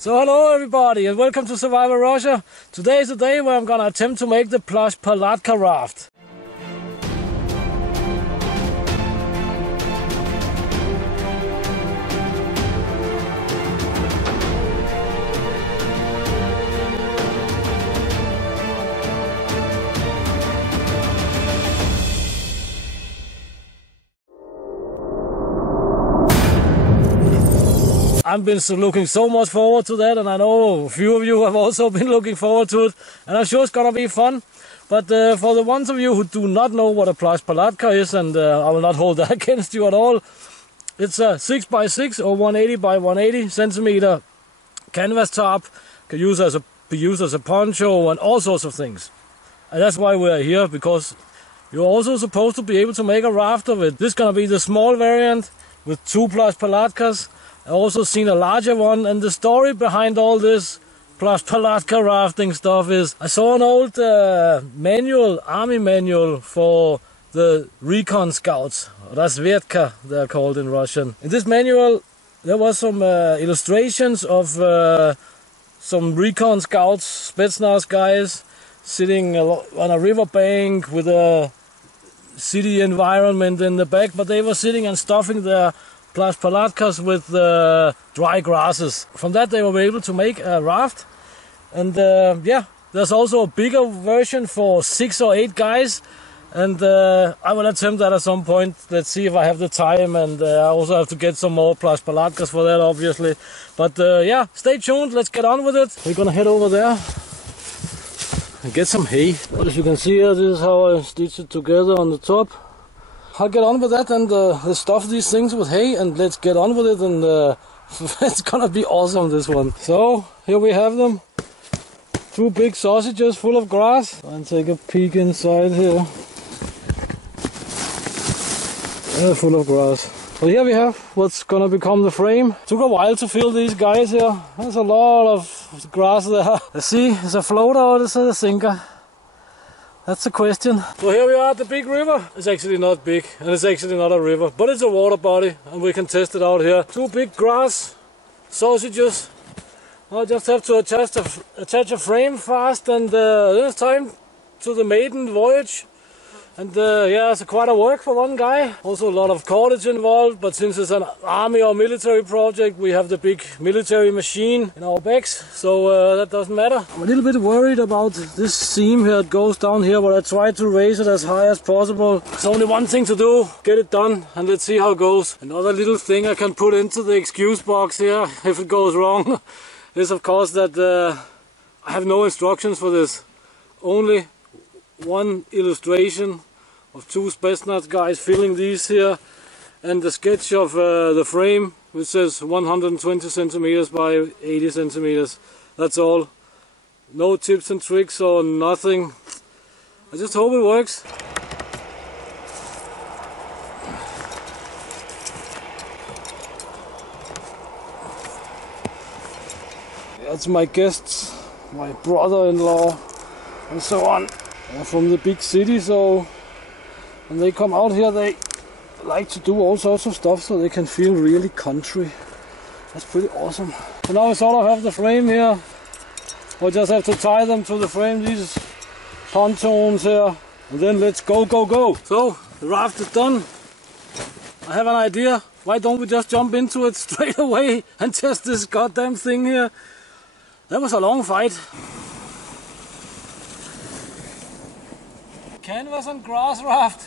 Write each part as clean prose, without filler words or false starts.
So hello everybody and welcome to Survival Russia. Today is the day where I'm gonna attempt to make the Ploshd Palatka raft. I've been looking so much forward to that, and I know a few of you have also been looking forward to it, and I'm sure it's gonna be fun. But for the ones of you who do not know what a Ploshd Palatka is, and I will not hold that against you at all, it's a 6x6 or 180 by 180 centimeter canvas tarp. Can be used as a poncho and all sorts of things. And that's why we're here, because you're also supposed to be able to make a raft of it. This is gonna be the small variant with 2 Ploshd Palatkas. I also seen a larger one, and the story behind all this Ploshd Palatka rafting stuff is I saw an old army manual for the recon scouts. Razvedka they're called in Russian. In this manual there was some illustrations of some recon scouts, Spetsnaz guys, sitting on a riverbank with a city environment in the back, but they were sitting and stuffing their Ploshd Palatkas with dry grasses. From that they were able to make a raft. And yeah, there's also a bigger version for 6 or 8 guys. And I will attempt that at some point. Let's see if I have the time, and I also have to get some more Ploshd Palatkas for that, obviously. But yeah, stay tuned, let's get on with it. We're gonna head over there and get some hay. But as you can see here, this is how I stitch it together on the top. I'll get on with that, and let's stuff these things with hay, and let's get on with it, and it's gonna be awesome, this one. So here we have them, 2 big sausages full of grass. And take a peek inside here. They're full of grass. So here we have what's gonna become the frame. Took a while to fill these guys here. There's a lot of grass there. Let's see, is it a floater or is it a sinker? That's the question. So here we are at the big river. It's actually not big, and it's actually not a river, but it's a water body, and we can test it out here. 2 big grass sausages. I'll just have to attach a frame fast, and then it's time to the maiden voyage. And yeah, it's quite a work for one guy. Also a lot of cordage involved, but since it's an army or military project, we have the big military machine in our backs, so that doesn't matter. I'm a little bit worried about this seam here. It goes down here, but I tried to raise it as high as possible. There's only one thing to do, get it done, and let's see how it goes. Another little thing I can put into the excuse box here if it goes wrong is of course that I have no instructions for this. Only one illustration of 2 Spetsnaz guys filling these here, and the sketch of the frame, which says 120 centimeters by 80 centimeters. That's all. No tips and tricks or nothing. I just hope it works. That's my guests, my brother-in-law and so on. They're from the big city, so when they come out here they like to do all sorts of stuff so they can feel really country. That's pretty awesome. So now we sort of have the frame here. We'll just have to tie them to the frame, these pontoons here, and then let's go, go, go. So the raft is done. I have an idea. Why don't we just jump into it straight away and test this goddamn thing here? That was a long fight. Canvas and grass raft.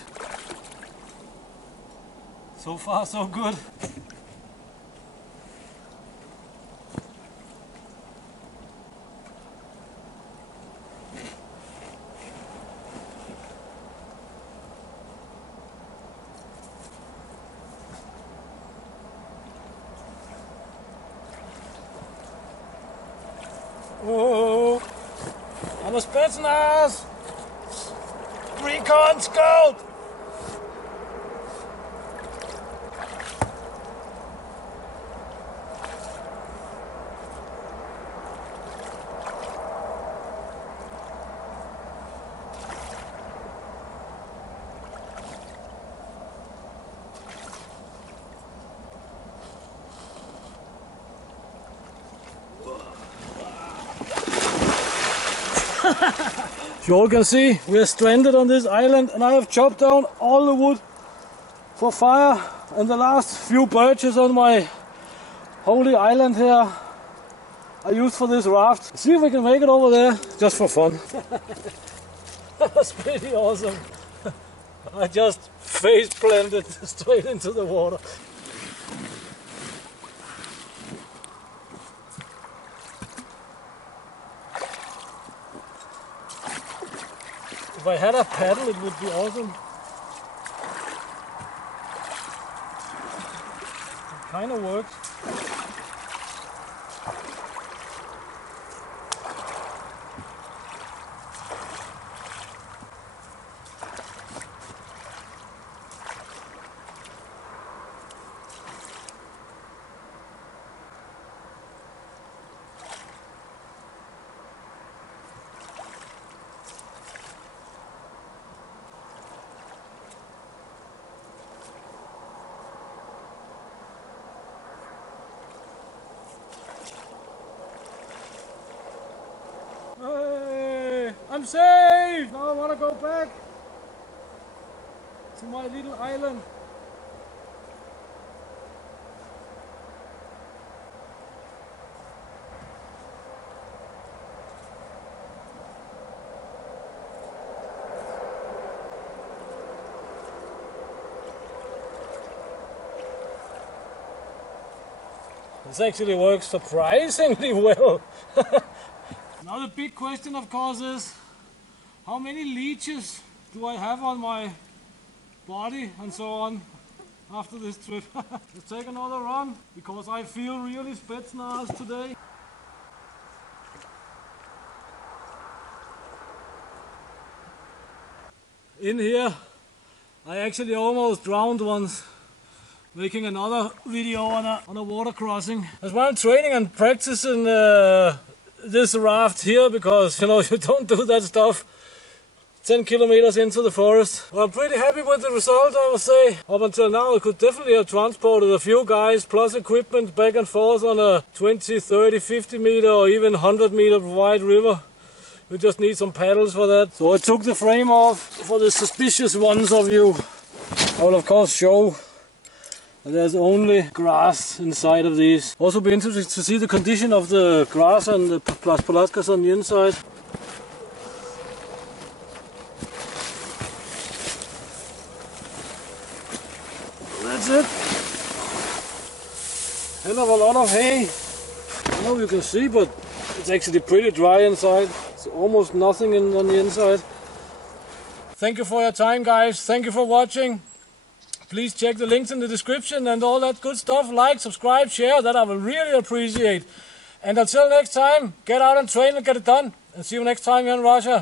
So far so good. Oh, I'm a Spetsnaz! Recon Scout! You all can see we are stranded on this island, and I have chopped down all the wood for fire, and the last few birches on my holy island here I used for this raft. See if we can make it over there, just for fun. That's pretty awesome. I just face planted straight into the water. If I had a paddle, it would be awesome. It kind of works. Hey, I'm safe! Now I want to go back to my little island. This actually works surprisingly well. Now the big question, of course, is how many leeches do I have on my body and so on after this trip? Let's take another run, because I feel really Spetsnaz today. In here I actually almost drowned once, making another video on a water crossing. That's why I'm training and practicing this raft here, because you know you don't do that stuff 10 kilometers into the forest. Well, I'm pretty happy with the result, I would say. Up until now I could definitely have transported a few guys plus equipment back and forth on a 20, 30, 50 meter or even 100 meter wide river. We just need some paddles for that. So I took the frame off. For the suspicious ones of you, I will of course show there's only grass inside of these. Also be interesting to see the condition of the grass and the Plas Palatkas on the inside. That's it. Hell of a lot of hay. I don't know if you can see, but it's actually pretty dry inside. It's almost nothing on the inside. Thank you for your time, guys. Thank you for watching. Please check the links in the description and all that good stuff. Like, subscribe, share, that I will really appreciate. And until next time, get out and train and get it done. And see you next time here in Russia.